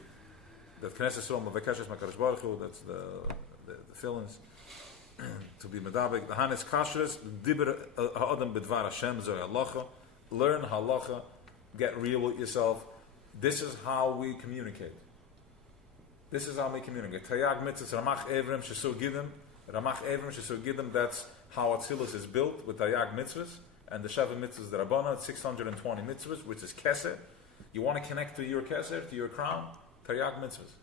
That Knesset Yisrael mavekeshes makadosh baruch hu. That's the fillings. To be medabek. The hanis kashrus diber ha'adam b'dvar Hashem zoy halacha. Learn halacha. Get real with yourself. This is how we communicate. This is how we communicate. Tayag mitzvahs ramach evrim shesu gidim. Ramach evrim shesu gidim. That's how Atzilus is built with Tayag mitzvahs. And the Sheva mitzvahs the Rabbana, 620 mitzvahs, which is keser. You want to connect to your keser, to your crown? Tayag mitzvahs.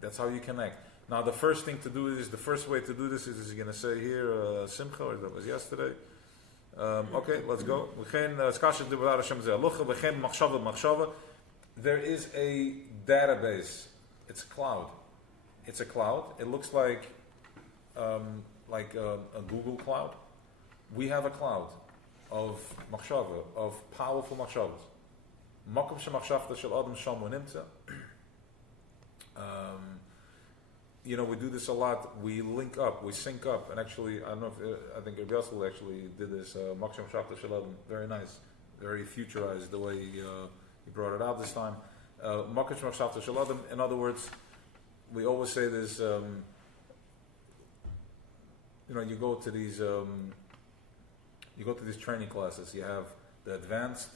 That's how you connect. Now, the first way to do this is you're going to say here, Simcha, or that was yesterday. Okay, let's go. There is a database. It's a cloud. It looks like a Google cloud. We have a cloud of machshava, of powerful machshavas. Makom shemachshavta shel adam sham nimtza. We do this a lot. We link up, we sync up, and actually, I don't know if I think Rabbi Yosel actually did this. Makom shemachshavta shel adam, very nice, very futurized the way he brought it out this time. Makom shemachshavta shel adam. In other words, we always say this. You go to these training classes. You have the advanced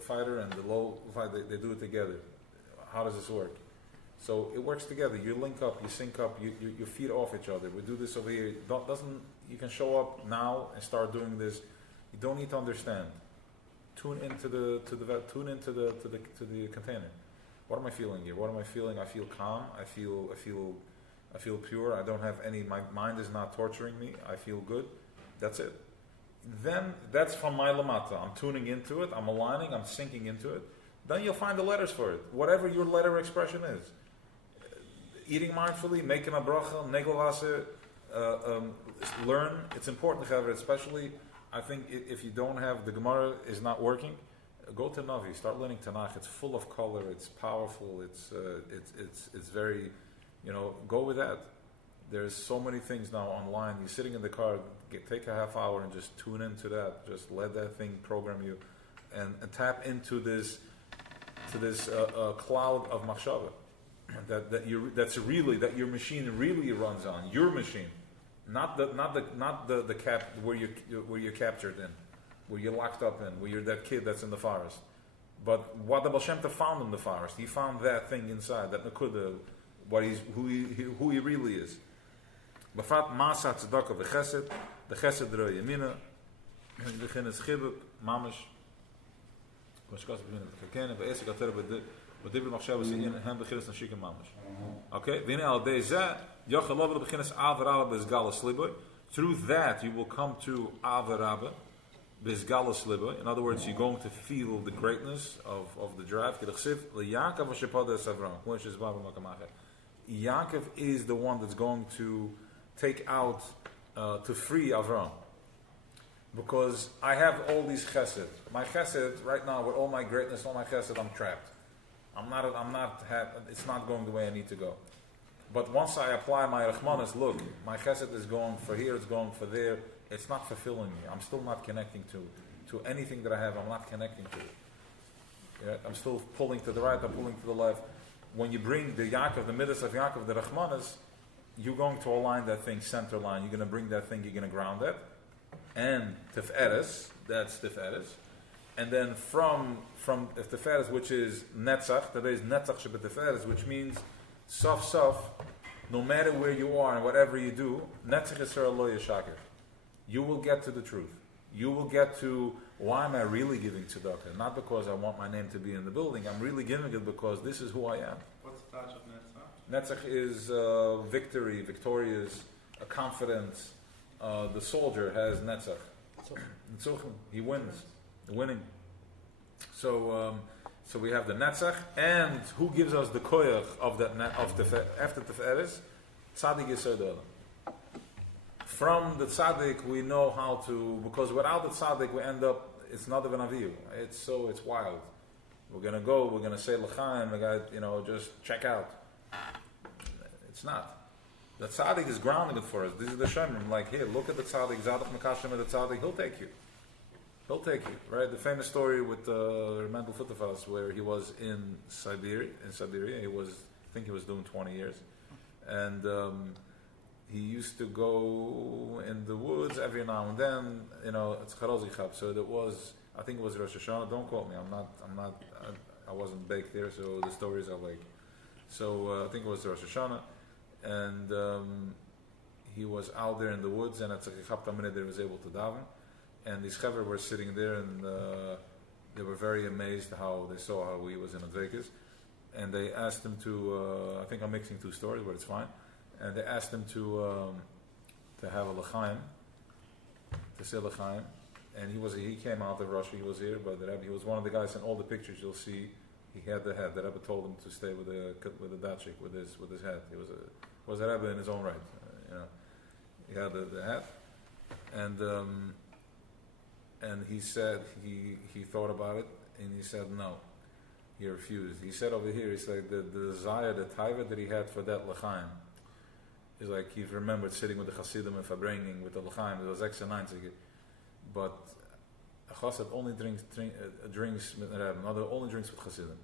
fighter and the low fighter. They do it together. How does this work? So it works together. You link up, you sync up, you feed off each other. We do this over here. You can show up now and start doing this. You don't need to understand. Tune into the container. What am I feeling here? What am I feeling? I feel calm. I feel pure. I don't have any. My mind is not torturing me. I feel good. That's it. Then that's from my lamata. I'm tuning into it. I'm aligning. I'm sinking into it. Then you'll find the letters for it. Whatever your letter expression is. Eating mindfully, making a bracha, negelase, learn. It's important to have it, especially. I think if you don't have the Gemara is not working, go to Navi. Start learning Tanakh. It's full of color. It's powerful. It's very, go with that. There's so many things now online. You're sitting in the car, take a half hour and just tune into that. Just let that thing program you, and tap into this cloud of machshava that your machine really runs on. Your machine, not the cap where you're captured in, where you're locked up in, where you're that kid that's in the forest. But what the Baal Shem Tov found in the forest, he found that thing inside, that nakuda, who he really is. Befrat masa tzedakah v'chesed, the chesed roi yamina, the chenes chibuk mamish. Okay, through that you will come to Avarabba, in other words, you're going to feel the greatness of the drive. Yaakov is the one that's going to take out, to free Avram. Because I have all these chesed. My chesed, right now, with all my greatness, all my chesed, I'm trapped. It's not going the way I need to go. But once I apply my Rahmanas, look, my chesed is going for here, it's going for there, it's not fulfilling me. I'm still not connecting to anything that I have, I'm not connecting to it. Yeah, I'm still pulling to the right, I'm pulling to the left. When you bring the Yaakov, the Midas of Yaakov, the Rahmanas, you're going to align that thing, center line, you're going to bring that thing, you're going to ground it. And Tif'eres, that's Tif'eres. And then from Tif'eres, which is Netzach, today's Netzach Shabbat Tif'eres, which means Sof, no matter where you are and whatever you do, Netzach Yisrael Lo Yeshakir. You will get to the truth. You will get to, why am I really giving tzedakah? Not because I want my name to be in the building, I'm really giving it because this is who I am. What's the touch of Netzach? Netzach is victory, victorious, a confidence. The soldier has Netzach. He wins. Winning. So we have the Netzach, and who gives us the koyach of that after Tif'eres? Tzaddik Yesod Olam. From the Tzaddik we know how to, because without the Tzaddik we end up, it's not even Aviyu. It's wild. We're gonna say L'chaim, we got just check out. It's not. The tzaddik is grounding it for us. This is the Shemrim. Like, here, look at the tzaddik. Zadok Mekashem at the tzaddik. He'll take you. Right? The famous story with Mendel Futterfass, where he was in Siberia. I think he was doing 20 years. And he used to go in the woods every now and then. It's Charozichab. So I think it was Rosh Hashanah. Don't quote me. I wasn't baked there, so the stories are like. So I think it was Rosh Hashanah. And he was out there in the woods, and at Tzachikapta minute he was able to daven. And these chaver were sitting there, and they were very amazed how they saw how he was in Advekas. and they asked him to. I think I'm mixing two stories, but it's fine. And they asked him to have a l'chaim, to say l'chaim, and he came out of Russia. He was here, but the Rebbe, he was one of the guys in all the pictures you'll see. He had the hat. The Rebbe told him to stay with the datchik with his hat. He was a Rebbe in his own right. He had the hat, and he said he thought about it, and he said no. He refused. He said over here, he said the desire, the taiva that he had for that l'chaim is like he remembered sitting with the Hasidim and Fabringing with the l'chaim. It was extra nice, but a chassid only drinks with the Rebbe. No, only drinks with Hasidim.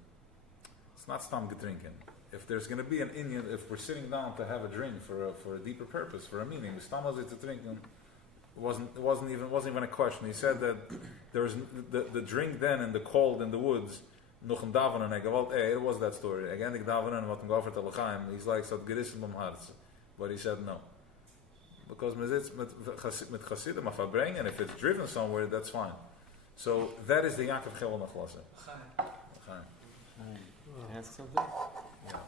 It's not stam getrinken. If there's going to be an Indian, if we're sitting down to have a drink for a deeper purpose, for a meaning, stam to drink, it wasn't even a question. He said that there was the drink then in the cold in the woods. Noch een davenen en gewalt, it was that story. Again, ik davenen en wat hem gauw vertellen gaan. He's like, so gerissen om hart. But he said no. Because met Chassidim, maar verbrengen, and if it's driven somewhere, that's fine. So that is the Yaakov Chel Nachlase. Can I ask something? Yeah.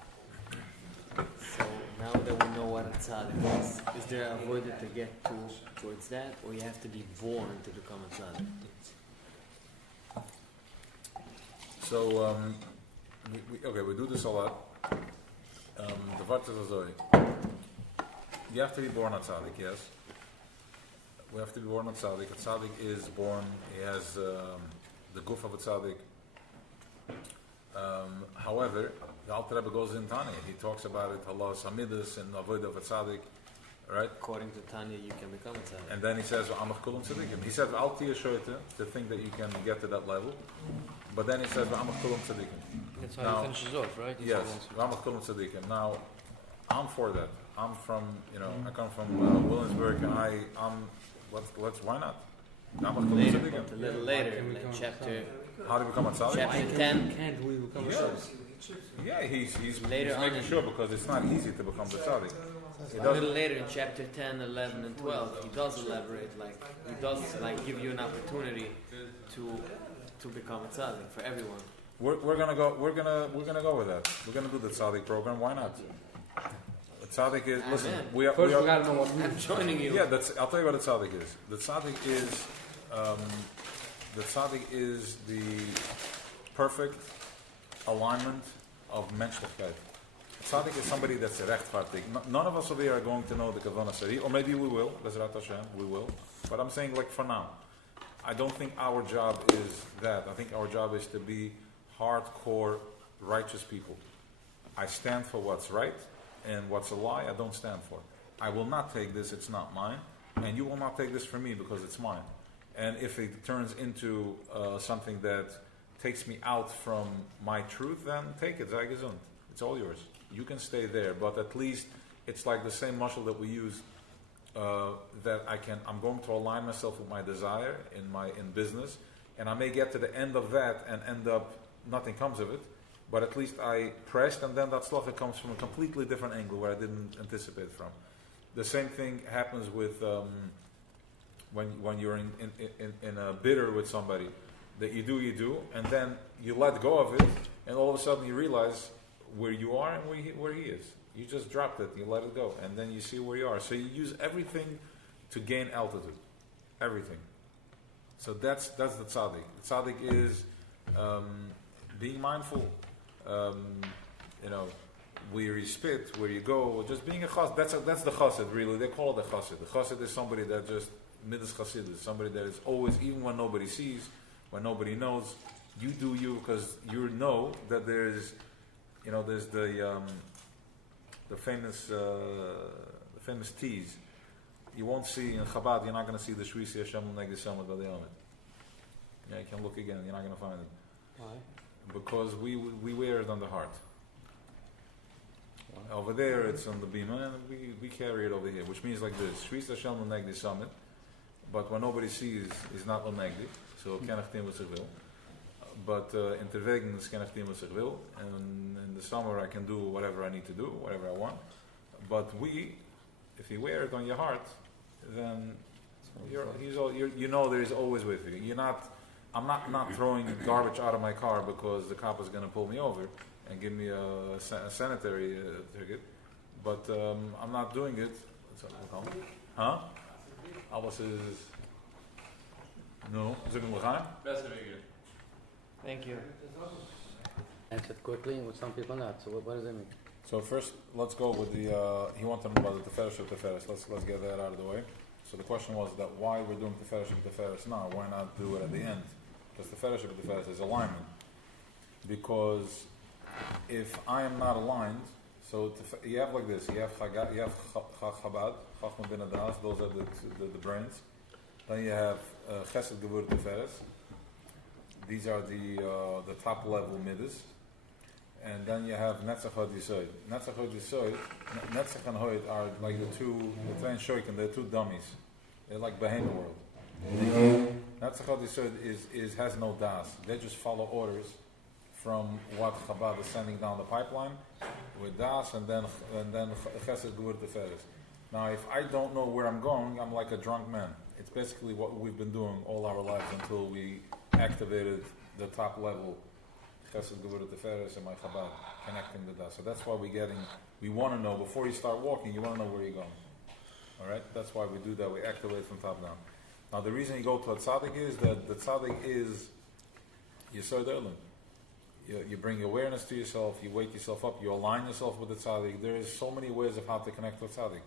So now that we know what a tzaddik is there a way to get towards that, or you have to be born to become a tzaddik? So, we do this a lot. The Vart is Azoi. You have to be born a tzaddik, yes. We have to be born a tzaddik. A tzaddik is born, he has the guf of a tzaddik. However, the Alter Rebbe goes in Tanya. He talks about it, Allah Samidus and Avoid of a tzaddik, right? According to Tanya, you can become a tzaddik. And then he says, Amach Kulam Tzaddikim. He says, Al Tiyah Shoyte, to think that you can get to that level. But then he says, Amach Kulam Tzaddikim. That's how he finishes off, right? Yes, Amach Kulam Tzaddikim. Now, I'm for that. I'm from, I come from Williamsburg, and why not? Amach Kulam Later, Tzaddikim. but a little later, in chapter How to become a tzaddik? Chapter 10. Can't we become a Yeah. tzaddik? Yeah, he's Later on making in- sure because it's not easy to become the tzaddik. He a doesn't- little later in chapter 10, 11, and 12, he does elaborate, he does give you an opportunity to become a tzaddik for everyone. We're gonna go with that. We're gonna do the tzaddik program. Why not? The tzaddik is listen. Amen. We are. First, we gotta know what we I'm joining you. Yeah, I'll tell you what the tzaddik is. The tzaddik is the perfect alignment of menschlichkeit. Tzaddik is somebody that's rechtvaardig. None of us over here are going to know the Kavanah Sari, or maybe we will. Bezrat Hashem, we will. But I'm saying, for now, I don't think our job is that. I think our job is to be hardcore righteous people. I stand for what's right, and what's a lie, I don't stand for. I will not take this, it's not mine, and you will not take this from me because it's mine. And if it turns into something that takes me out from my truth, then take it, sei gesund. It's all yours. You can stay there, but at least it's like the same muscle that we use. That I'm going to align myself with my desire in business, and I may get to the end of that and end up nothing comes of it, but at least I pressed, and then that slacha comes from a completely different angle where I didn't anticipate from. The same thing happens with when you're in a bitter with somebody that you do, and then you let go of it, and all of a sudden you realize where you are and where he is. You just dropped it, you let it go, and then you see where you are. So you use everything to gain altitude. Everything. So that's the tzaddik. The tzaddik is being mindful. Where you spit, where you go, just being a chassid. That's the chassid, really. They call it the chassid. The chassid is somebody that just midas chassid is somebody that is always, even when nobody sees, when nobody knows, you do you because you know that there's the famous teas. You won't see in Chabad. You're not going to see the Shvisi Hashem Neged Samad B'Le'omet. Yeah, you can look again. You're not going to find it. Why? Because we wear it on the heart. Over there, it's on the bima, and we carry it over here, which means like this: Shvisi Hashem Neged Samad. But when nobody sees, is not Neged. So kenachtim wat zich wil. But interwegen is kenachtim wat zich wil. And in the summer, I can do whatever I need to do, whatever I want. But if you wear it on your heart, then you know there is always with you. I'm not throwing garbage out of my car because the cop is going to pull me over. and give me a sanitary ticket, but I'm not doing it. Huh? Alles is... No, zullen we gaan? Thank you. Answered quickly, and with some people not. So what does that mean? So first, let's go with the. He wanted to know about the Teferes of Teferes. Let's get that out of the way. So the question was that why we're doing Teferes of Teferes now? Why not do it at the end? Because Teferes of Teferes is alignment. Because if I am not aligned, so you have like this. You have Chabad, Chachma bin Adas. Those are the brains. Then you have Chesed Gevur Teferes. These are the top level midas. And then you have Netzach Hod Yisoid. Netzach Hod Yisoid, Netzach and Hod are like the two they're two dummies. They're like Behemoth world. Netzach Hod Yisoid has no das. They just follow orders from what Chabad is sending down the pipeline with das and then Chesed Gevur Teferes. Now if I don't know where I'm going, I'm like a drunk man. It's basically what we've been doing all our lives until we activated the top level Chesed Gevurah Teferes and my Chabad, connecting the das. So that's why we want to know, before you start walking, you want to know where you're going. Alright? That's why we do that, we activate from top down. Now the reason you go to a tzaddik is that the tzaddik is Yesod Erlim. You bring awareness to yourself, you wake yourself up, you align yourself with the tzaddik. There is so many ways of how to connect to a tzaddik.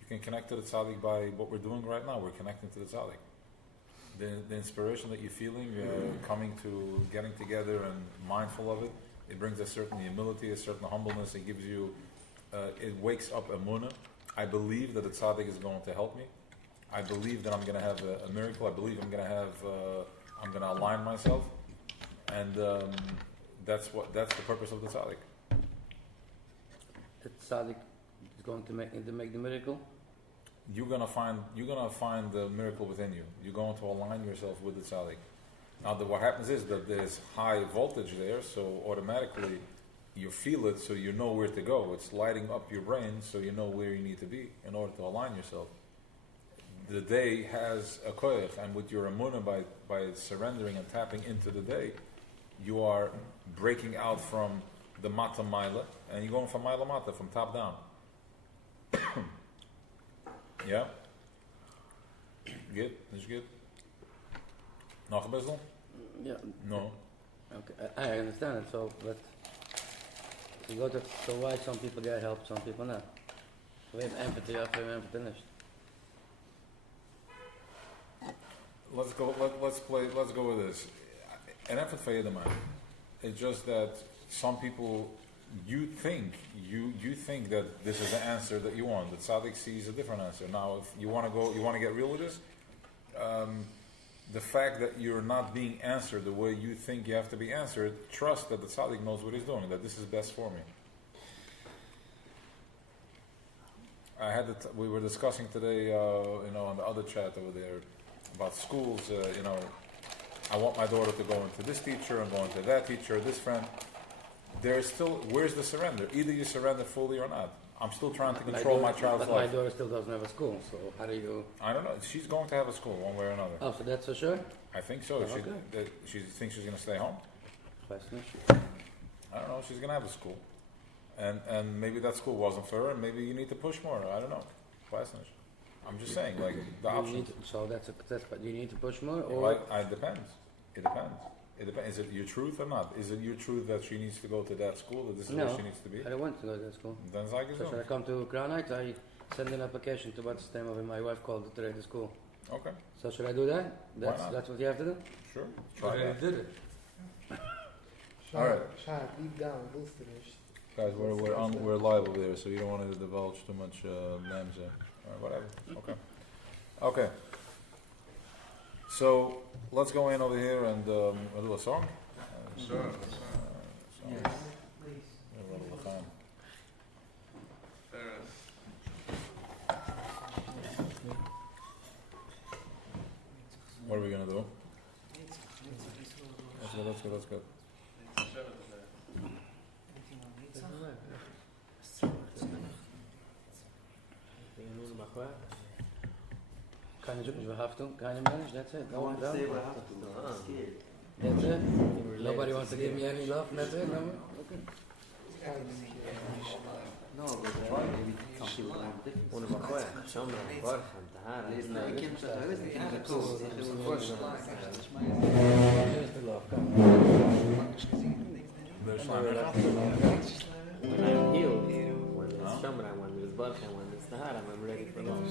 You can connect to the tzaddik by what we're doing right now, we're connecting to the tzaddik. The inspiration that you're feeling, coming to getting together and mindful of it, it brings a certain humility, a certain humbleness. It gives you, it wakes up emunah. I believe that the tzaddik is going to help me. I believe that I'm going to have a miracle. I believe I'm going to align myself, and that's the purpose of the tzaddik. The tzaddik is going to make the miracle. You're gonna find the miracle within you. You're going to align yourself with the tzaddik. Now, what happens is that there's high voltage there, so automatically you feel it, so you know where to go. It's lighting up your brain, so you know where you need to be in order to align yourself. The day has a koyach, and with your emunah, by surrendering and tapping into the day, you are breaking out from the mata maila, and you're going from maila mata, from top down. Ja? Good? Is good? Nog een beetje? Yeah. No. Okay, I understand it. So, but so why some people get help, some people not? We have empathy after we have finished. Let's go with this. An effort for the mind. It's just that some people, you think that this is the answer that you want. The tzaddik sees a different answer. Now, if you want to get real with this, the fact that you're not being answered the way you think you have to be answered, trust that the tzaddik knows what he's doing, that this is best for me. We were discussing today, on the other chat over there about schools. I want my daughter to go into this teacher and go into that teacher, this friend. There's still, where's the surrender? Either you surrender fully or not. I'm still trying to control my child's but life. My daughter still doesn't have a school, so how do you... I don't know. She's going to have a school one way or another. Oh, so that's for sure? I think so. Oh, okay. She thinks she's going to stay home. Fascinating. I don't know. She's going to have a school. And maybe that school wasn't for her, and maybe you need to push more. I don't know. Fascinating. I'm just saying, like, the options. So that's but you need to push more, or... It depends. It depends. Is it your truth or not? Is it your truth that she needs to go to that school, that this is where she needs to be? I don't want to go to that school. Then it's like So should I come to Crown Heights? I send an application to what's the name of it? My wife called it today to school. Okay. So should I do that? Why not? That's what you have to do? Sure. Try that. did it. Alright. Deep down, boosted. Guys, we're live over there, so you don't want to divulge too much names there. Alright, whatever. Okay. Okay. So let's go in over here and we'll do a song. Sure. Yes, please. What are we gonna do? Let's go. Kind of, you have to, kind of manage, that's it. I want to down. say what I have to do. I'm scared. That's it? Nobody wants to give me any love, that's it? No? Okay. No, but maybe some people have different. One of our boys, Shomra, Baruch, and Tahara. Nee, ik heb dat wel eens niet gekozen. Ik heb een voorstel. When I'm healed, when it's Shomra, when it's Baruch, and when it's Tahara, I'm ready for lunch.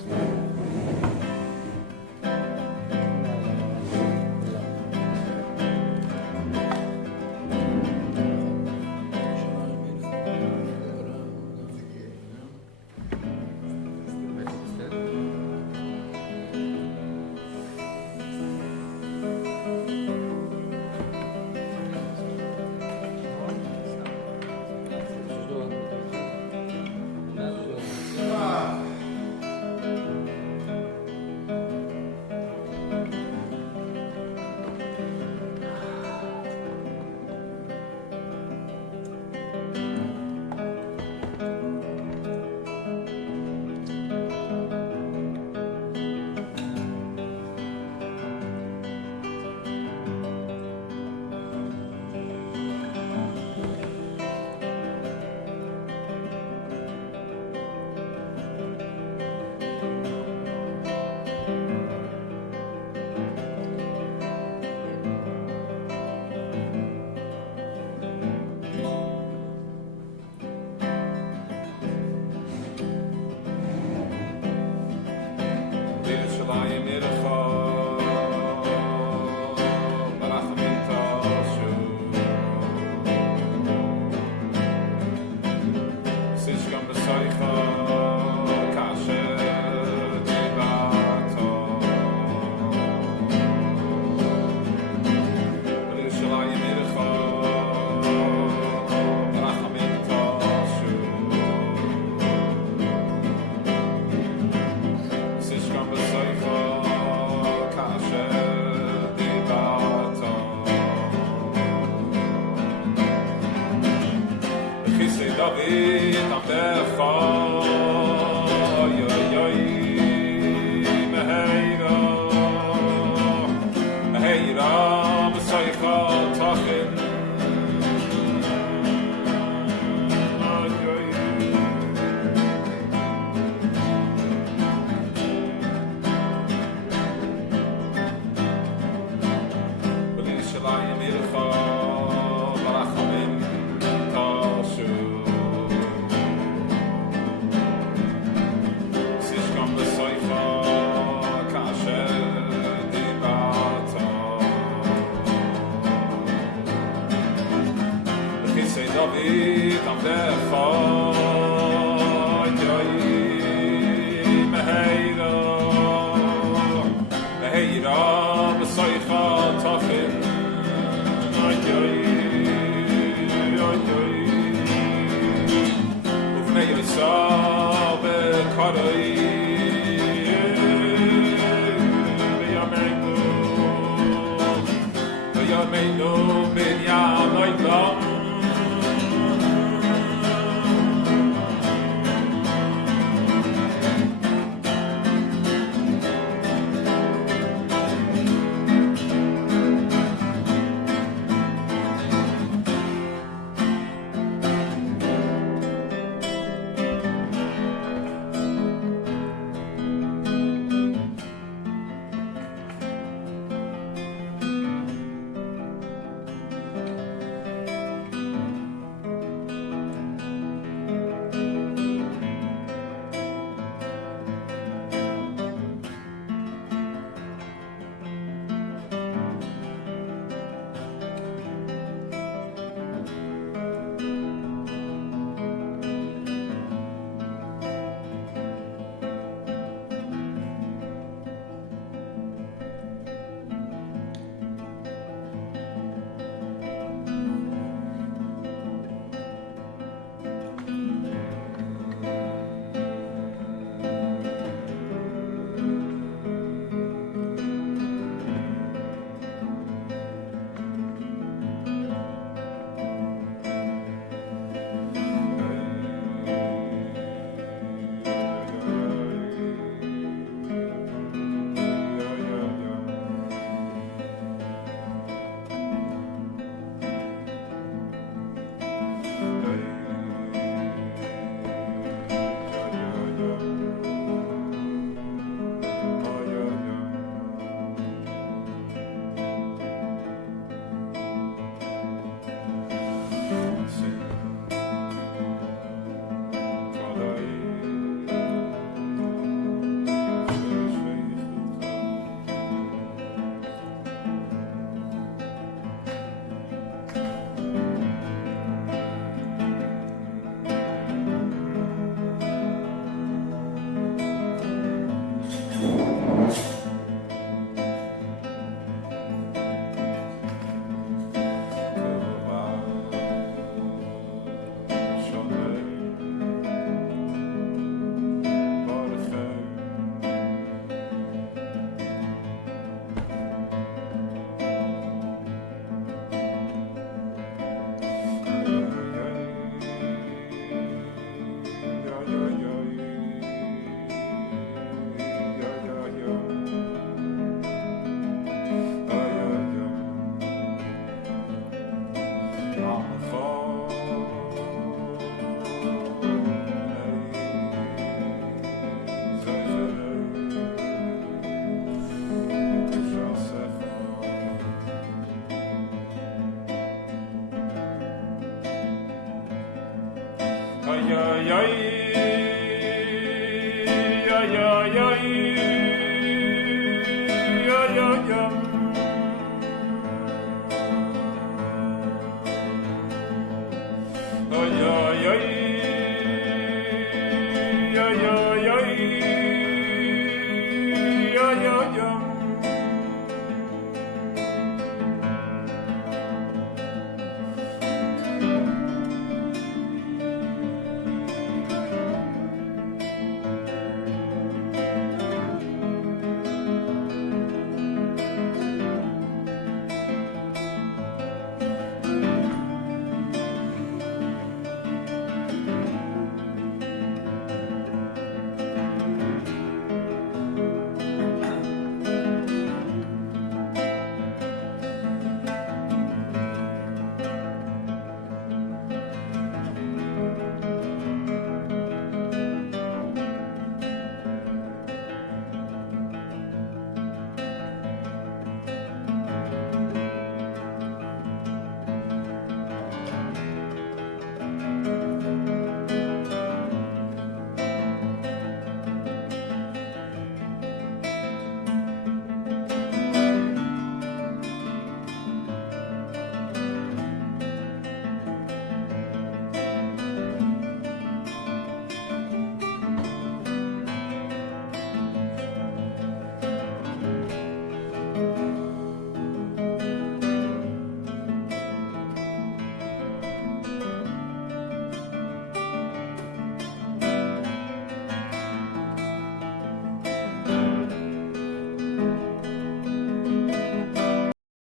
Yair